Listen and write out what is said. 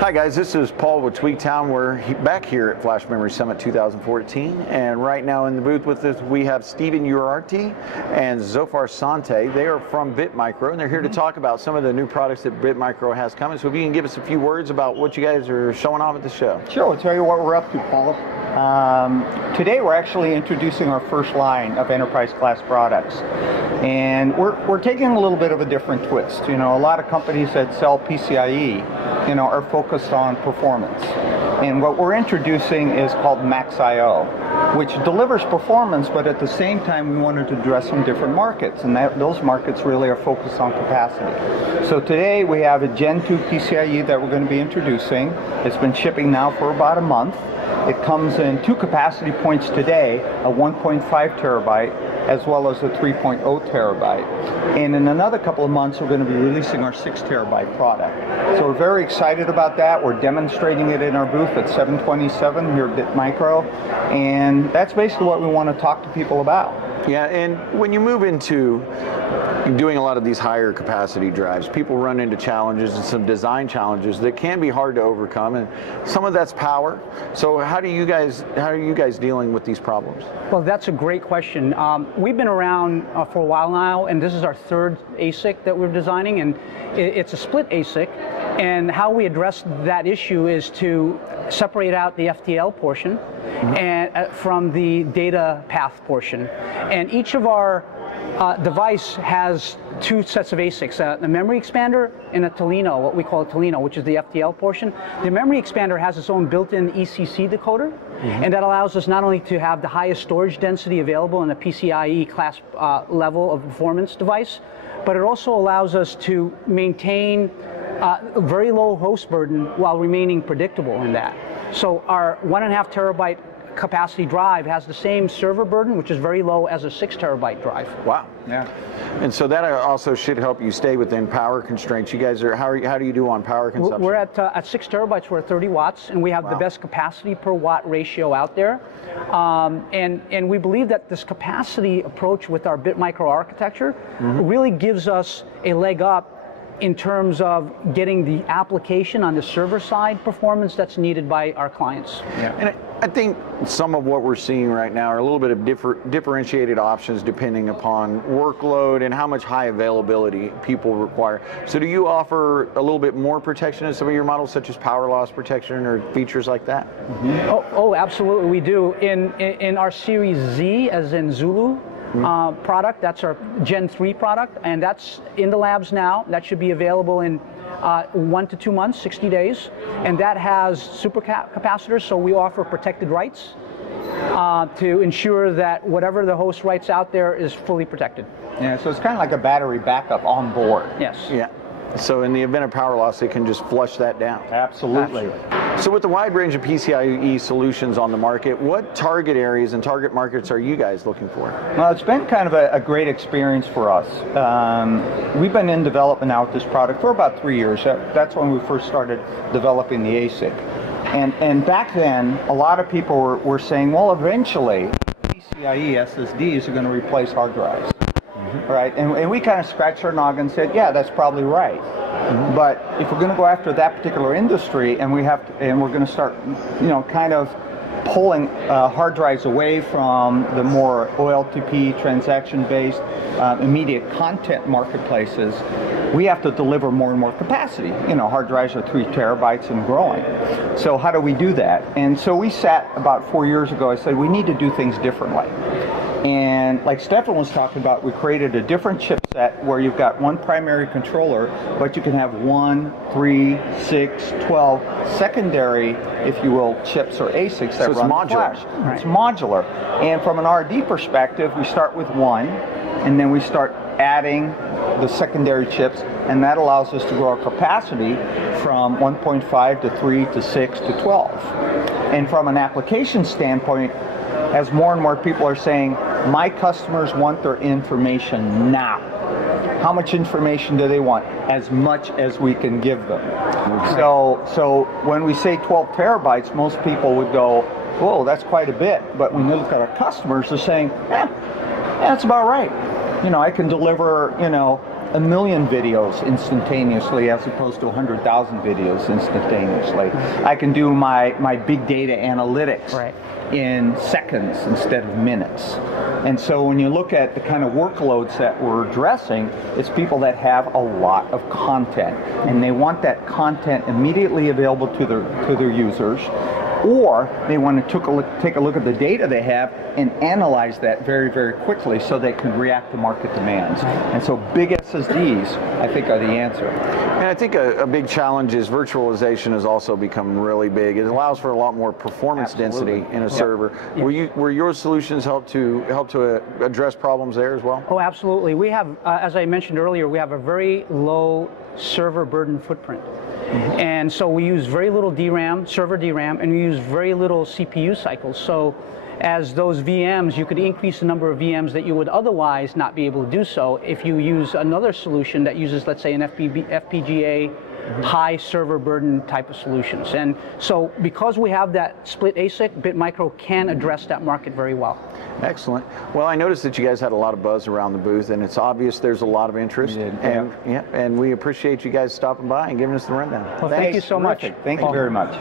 Hi guys, this is Paul with Tweaktown. We're back here at Flash Memory Summit 2014, and right now in the booth with us we have Uriarte and Zophar Sante. They are from BiTMICRO, and they're here to talk about some of the new products that BiTMICRO has coming. So if you can give us a few words about what you guys are showing off at the show. Sure, I'll tell you what we're up to, Paul. Today we're actually introducing our first line of enterprise class products, and we're taking a little bit of a different twist. You know, a lot of companies that sell PCIe, are focused on performance, and what we're introducing is called Max.io, which delivers performance, but at the same time we wanted to address some different markets, and those markets really are focused on capacity. So today we have a Gentoo PCIe that we're going to be introducing. It's been shipping now for about a month. It comes in two capacity points today, a 1.5 terabyte as well as a 3.0 terabyte. And in another couple of months we're going to be releasing our 6 terabyte product. So we're very excited about that. We're demonstrating it in our booth at 727 here at BiTMICRO, and that's basically what we want to talk to people about. Yeah, and when you move into doing a lot of these higher capacity drives, people run into challenges and some design challenges that can be hard to overcome, and some of that's power. So how are you guys dealing with these problems? Well, that's a great question. We've been around for a while now, and this is our third ASIC that we're designing, and it's a split ASIC. And how we address that issue is to separate out the FTL portion and from the data path portion. And each of our device has two sets of ASICs, a memory expander and a Tolino, what we call a Tolino, which is the FTL portion. The memory expander has its own built-in ECC decoder, and that allows us not only to have the highest storage density available in a PCIe class level of performance device, but it also allows us to maintain very low host burden while remaining predictable in that. So our 1.5 terabyte capacity drive has the same server burden, which is very low, as a 6 terabyte drive. Wow. Yeah. And so that also should help you stay within power constraints. You guys are, how do you do on power consumption? We're at 6 terabytes, we're at 30 watts, and we have the best capacity per watt ratio out there. And we believe that this capacity approach with our BiTMICRO architecture really gives us a leg up in terms of getting the application on the server side performance that's needed by our clients. Yeah. And I think some of what we're seeing right now are a little bit of differentiated options depending upon workload and how much high availability people require. So do you offer a little bit more protection in some of your models, such as power loss protection or features like that? Oh, absolutely, we do. In our Series Z, as in Zulu, product, that's our Gen 3 product, and that's in the labs now. That should be available in 1 to 2 months, 60 days, and that has super capacitors, so we offer protected writes to ensure that whatever the host writes out there is fully protected. Yeah, so it's kind of like a battery backup on board. Yes. Yeah. So in the event of power loss, they can just flush that down. Absolutely. So with the wide range of PCIe solutions on the market, what target areas and target markets are you guys looking for? Well, it's been kind of a great experience for us. We've been in development now with this product for about 3 years. That's when we first started developing the ASIC. And back then, a lot of people were saying, well, eventually, PCIe SSDs are going to replace hard drives. Right, and we kind of scratched our noggin and said, yeah, that's probably right. But if we're going to go after that particular industry, and we're going to start, kind of pulling hard drives away from the more OLTP transaction-based immediate content marketplaces, we have to deliver more and more capacity. Hard drives are 3 terabytes and growing. So how do we do that? And so we sat about 4 years ago. I said we need to do things differently. And like Stefan was talking about, we created a different chipset where you've got one primary controller, but you can have 1, 3, 6, 12 secondary, if you will, chips or ASICs that run modular. Flash. Right. It's modular. And from an R&D perspective, we start with one, and then we start adding the secondary chips, and that allows us to grow our capacity from 1.5 to 3 to 6 to 12. And from an application standpoint, as more and more people are saying, my customers want their information now. How much information do they want? As much as we can give them. So when we say 12 terabytes, most people would go, whoa, that's quite a bit. But when they look at our customers, they're saying, that's about right. I can deliver, 1 million videos instantaneously as opposed to 100,000 videos instantaneously. I can do my big data analytics in seconds instead of minutes. And so when you look at the kind of workloads that we're addressing, it's people that have a lot of content, and they want that content immediately available to their users, or they want to take a look at the data they have and analyze that very, very quickly so they can react to market demands. And so big SSDs, I think, are the answer. And I think a big challenge is virtualization has also become really big. It allows for a lot more performance density in a server. Will your solutions help to address problems there as well? Oh, absolutely. We have, as I mentioned earlier, we have a very low server burden footprint. And so we use very little DRAM, server DRAM, and we use very little CPU cycles. So as those VMs, you could increase the number of VMs that you would otherwise not be able to do so if you use another solution that uses, let's say, an FPGA high server burden type of solutions. And so because we have that split ASIC, BiTMICRO can address that market very well. Excellent. Well, I noticed that you guys had a lot of buzz around the booth, and it's obvious there's a lot of interest. And we appreciate you guys stopping by and giving us the rundown. Well, thank you so much. Thank you very much.